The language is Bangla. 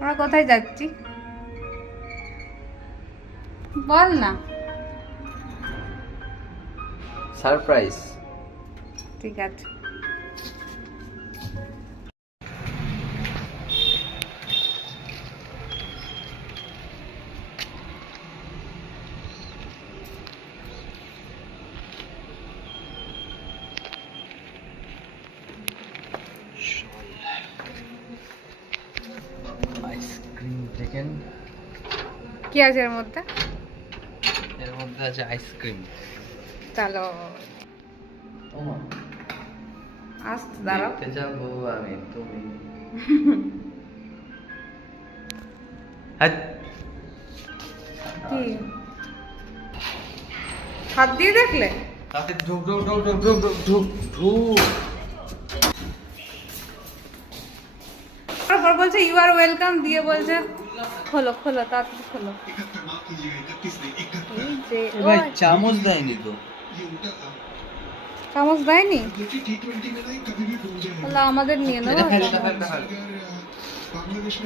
আমরা কোথায় যাচ্ছি বল না। সারপ্রাইজ। ঠিক আছে। আইসক্রিম দেখেন, কি আছে এর মধ্যে? এর মধ্যে আছে আইসক্রিম। চলো ওমা, আসতে দাঁড়াও। দেখতে যাবো আমি তুমি। কি হাত দিয়ে দেখলে? তাতে ঢুক ঢুক ঢুক ঢুক ঢুক ঢুক ঢুক ঢুক। তারপর বলছে ইউ আর ওয়েলকাম দিয়ে বলছে খোলো খোলো তাড়াতাড়ি খোলো। এই যে ভাই চামচ দেয়নি তো। চামচ দেয়নি? তাহলে আমাদের নিয়ে নেবো। এটা ফেল, এটা ফেল, এটা ফেল।